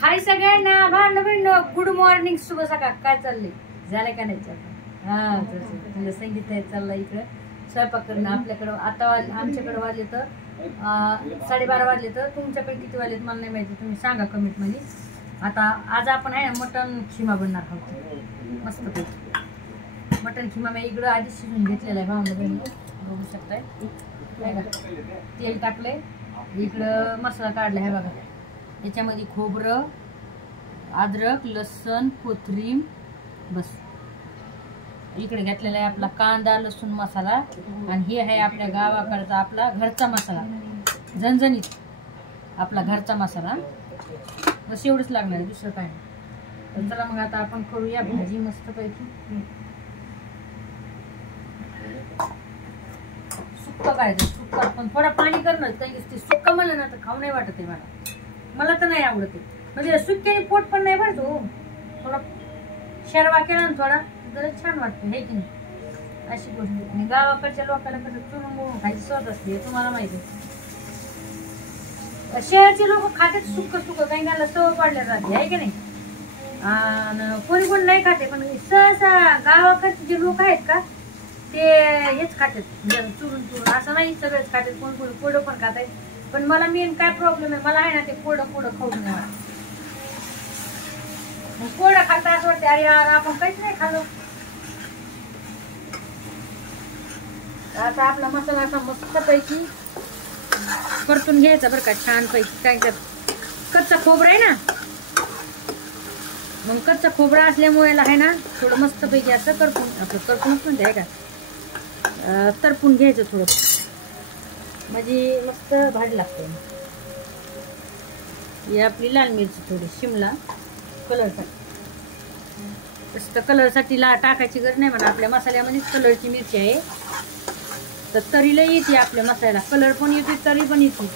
हाय सगळ्यांना, भांडण good morning, शुभ सकाळ. काय चाललंय? झालं का नाही? हा तुझं संगीत आहे चाललं इकडं स्वयंपाक करणं. आपल्याकडं आता आमच्याकडे वाजले तर 12:30 वाजले. तर तुमच्याकडे किती वाजलेत मला नाही माहिती, तुम्ही सांगा कमेंट मध्ये. आता आज आपण आहे ना मटन खिमा बनणार आहोत. मस्त पैकी मटन खिमा मी इकडं आधीच शिजून घेतलेला आहे. भावंड बघू शकताय. तेल टाकलंय, इकडं मसाला काढला आहे बघा. याच्यामध्ये खोबरं, अद्रक, लसूण, कोथिंबीर, बस. इकडे घेतलेला आहे आपला कांदा, लसूण मसाला. आणि हे आहे आपल्या गावाकडचा आपला घरचा मसाला, झणझणीत आपला घरचा मसाला. बस एवढंच लागणार आहे, दुसरं काय नाही. तर चला मग आता आपण करूया भाजी मस्त पैकी. सुक्का करायचं, सुक्का. पण थोडा पाणी करणार, ते सुक्का म्हणलं ना तर खाऊ नाही वाटत आहे मला तर नाही आवडत आहे. म्हणजे सुक्याने पोट पण नाही भरतो. थोडा शेरवा केला ना थोडा जरा छान वाटतं, हे की नाही? अशी गोष्ट. आणि गावाकडच्या लोकांना कसं चुरून मुरून खायची स्वत असते, तुम्हाला माहिती आहे. शहरचे लोक खातात सुक्क सुक्क, काही त्यांना सवय पाडल्या जाते, आहे की नाही? आणि कोणी कोणी नाही खाते, पण सहसा गावाकडचे जे लोक आहेत का ते हेच खातात, चुरून चुरून. असं नाही सगळेच खातात, कोणी कोणी कोरडं पण खात आहेत. पण मला मेन काय प्रॉब्लेम आहे, मला आहे ना ते कोरडं खाऊ नये. कोरडं खाता असं वाटतं अरे यार आपण काहीच नाही खाल्लं. आता आपला मसाला असा मस्त पैकी परतून घ्यायचा बरं का, छान पैकी. काय कर, कच्चा खोबरा आहे ना, मग कच्चा खोबरा असल्यामुळे आहे ना थोडं मस्त पैकी असं करपूनच म्हणते आहे का, तरपून घ्यायचं थोडं, म्हणजे मस्त भाजी लागते. ही आपली लाल मिरची थोडी, शिमला कलरसाठी. तसं कलरसाठी टाकायची गरज नाही म्हणा, आपल्या मसाल्यामध्येच कलरची मिरची आहे. तर तरीला येते आपल्या मसाल्याला, कलर पण येते, तरी पण येते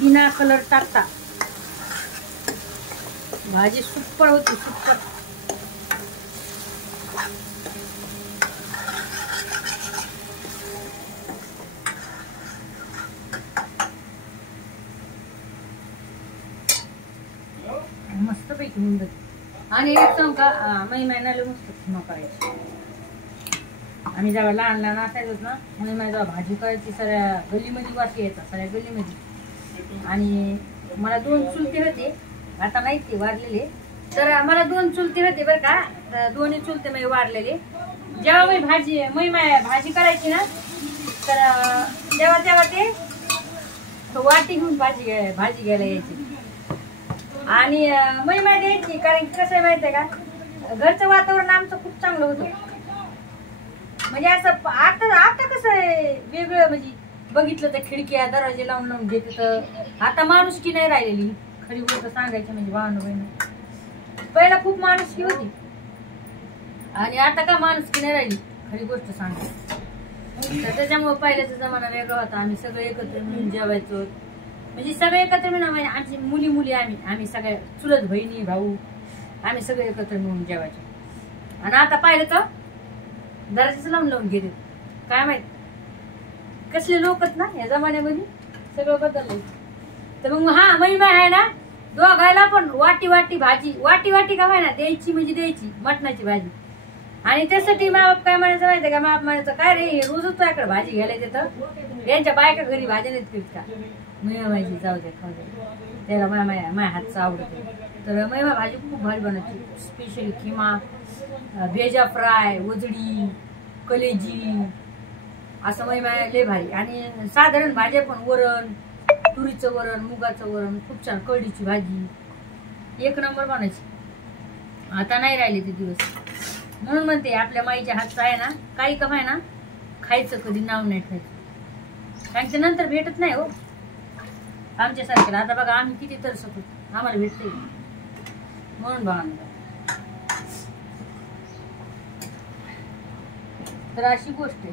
बिना कलर टाकता. भाजी सुपर होती, सुपर. मस्त पैकी मुंबई. आणि एक सांग का, महिन्याला मस्त खिमा करायची. आम्ही जेव्हा लहान लहान असायचो ना, महिना जेव्हा भाजी करायची, सगळ्या गल्लीमध्ये वास यायचा, सगळ्या गल्लीमध्ये. आणि मला 2 चुलते होते, आता नाही ते वारलेले. तर मला 2 चुलते होते बरं का. तर दोन्ही चुलते मी वारलेले. जेव्हा मी भाजी करायची ना, तर तेव्हा ते वाटी घेऊन भाजी घ्यायला यायची. आणि महिमा द्यायची, कारण की कसं आहे माहिती आहे का, घरचं वातावरण आमचं खूप चांगलं होतं. म्हणजे असं आता कसं आहे वेगळं, म्हणजे बघितलं तर खिडक्या दरवाजे लावून घेते. तर आता माणुसकी नाही राहिलेली, खरी गोष्ट सांगायची म्हणजे. भावना बहिण पहिला खूप माणुसकी होती, आणि आता का माणुसकी नाही राहिली, खरी गोष्ट सांगायची. तर त्याच्यामुळे पहिल्याचा जमाना वेगळा होता. आम्ही सगळे एकत्र मिळून जेवायचो, म्हणजे सगळे एकत्र मिळून. आमची मुली आम्ही सगळ्या चुलत बहिणी भाऊ आम्ही सगळे एकत्र मिळून जेवायचो. आणि आता पाहिलं तर दरवाजाच लावून घेते. काय माहित कसले लोकच ना या जमान्यामध्ये, सगळं बदललंय. तर मग हा महिमा आहे ना, दोघायला पण वाटी भाजी का ना द्यायची, म्हणजे द्यायची मटणाची भाजी. आणि त्यासाठी मा बाप काय म्हणायचं माहितीये का, मा बाप म्हणायचं काय रे रोजच तुझ्याकडे भाजी घ्यायला येतं, यांच्या बायका घरी भाजी नाहीत करीत का. महिमा भाजी जाऊ द्या, खाऊ द्या, त्याला माझ्या हातचं आवडत. तर महिमा भाजी खूप भारी बनवायची, स्पेशल खिमा, भेजा फ्राय, वजडी, कलेजी, असं महिमा लय भारी. आणि साधारण भाज्या पण, वरण, तुरीचं वरण, मुगाचं वरण, खूप छान, कढीची भाजी, एक नंबर बनायची. आता नाही राहिले ते दिवस. म्हणून म्हणते आपल्या माईच्या हातचं आहे ना, काही कमाय ना खायचं, कधी नाव नाही खायचं, कारण ते नंतर भेटत नाही हो आमच्यासारख्याला. आता बघा आम्ही किती तरसत होतो, आम्हाला भेटते म्हणून बघा. तर अशी गोष्ट आहे.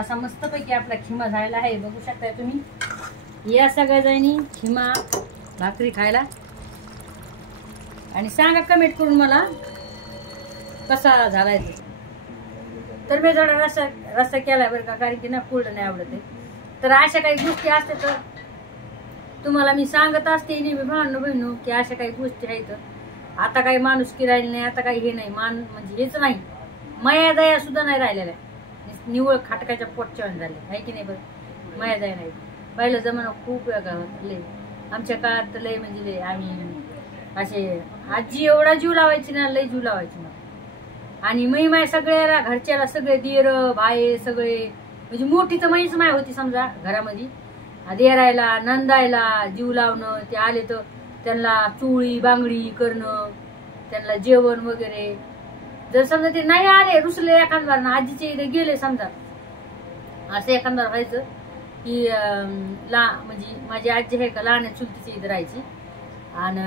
असा मस्तपैकी आपला खिमा झालेला आहे, बघू शकताय तुम्ही. या सगळ्या जणी खिमा भाकरी खायला, आणि सांगा कमेंट करून मला कसा झालाय. तर मी थोडा रस्सा केलाय बरं का, कारण की ना कोल्ड नाही आवडत आहे. तर अशा काही गोष्टी असते तर तुम्हाला मी सांगत असते नेहमी भावनो बहिणू की अशा काही गोष्टी आहेत. आता काही माणूस की राहिली नाही, आता काही हे नाही, मान म्हणजे हेच नाही, माया दया सुद्धा नाही राहिलेल्या, निवळ खाटकाच्या पोटच्या झाले आहे की नाही. बरं माया दया नाही. पहिलं जमाना खूप वेगळा होता. लय आमच्या काळात लय म्हणजे लय आम्ही असे आजी एवढा जीव लावायची ना, लय जीव लावायची ना. आणि मै माय सगळ्याला घरच्याला सगळे दीर भाई सगळे म्हणजे मोठी तर मैच माय होती समजा घरामध्ये. देरायला नंदायला जीव लावणं, ते आले तर त्यांना चोळी बांगडी करणं, त्यांना जेवण वगैरे. जर समजा ते नाही आले रुसले एखादवार ना, आजीचे इथे गेले समजा, असं एखादवार व्हायचं की म्हणजे माझी आजी आहे का लहान चुलतीच्या इथे राहायची. आणि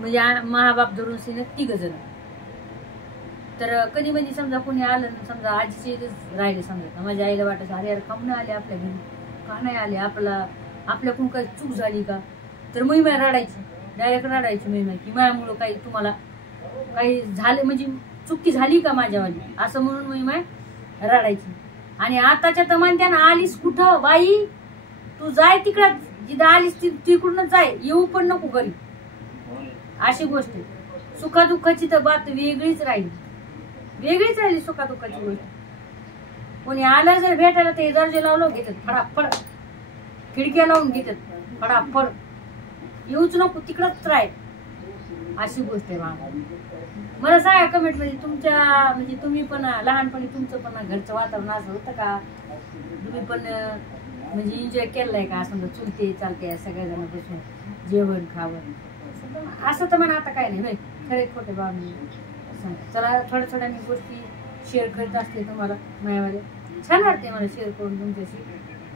म्हणजे महाबाप धरून सिने 3 जण. तर कधी म्हणजे समजा कोणी आलं समजा आजीचे इथेच राहिले समजा, माझ्या आईला वाटायचं अरे यार काहून आले आपल्या घरी, का नाही आले, आपल्याकडून काही चूक झाली का. तर महिमा रडायची, डायरेक्ट रडायची महिमा की माझ्यामुळं काही तुम्हाला काही झाले म्हणजे चुकी झाली का माझ्यावाली, असं म्हणून महिमा रडायची. आणि आताच्या तर म्हणत्या ना आलीस कुठं बाई, तू जाय तिकडं, जिथं आलीस तिकडूनच जाय, येऊ पण नको घरी. अशी गोष्ट आहे. सुखादुःखाची तर बात वेगळीच राहिली सुखादुःखाची गोष्ट. कोणी आलं जर भेटायला ते दर्जे लावलं घेतात फडाफड, खिडक्या लावून घेतात फडाफड, येऊच नको तिकडच राय. अशी गोष्ट आहे मला सांगा कमेंट मध्ये तुमच्या म्हणजे तुम्ही पण लहानपणी तुमचं पण घरचं वातावरण असं होतं का, तुम्ही पण म्हणजे एन्जॉय केलंय का, समजा चुलते चालते सगळ्याजण बसून जेवण खावं असं. तर म्हणा आता काय नाही खरे खोटे बाबा. चला थोड्या मी गोष्टी शेअर करत असते तुम्हाला माझ्यामध्ये. छान वाटते मला शेअर करून तुमच्याशी.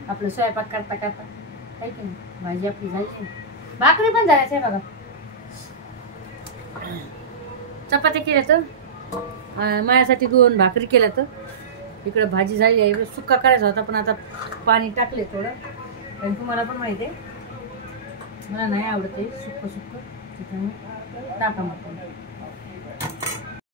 आपलं स्वयंपाक करता करता आहे की नाही. भाजी आपली झाली, भाकरी पण झाल्याच आहे बघा. चपात्या केल्या तर माझ्यासाठी 2 भाकरी केल्या तर इकडं भाजी झाली आहे. सुक्का करायचा होता पण आता पाणी टाकले थोडं, कारण तुम्हाला पण माहिती आहे मला नाही आवडत आहे सुक्क त्याच्यामुळे टाका मग.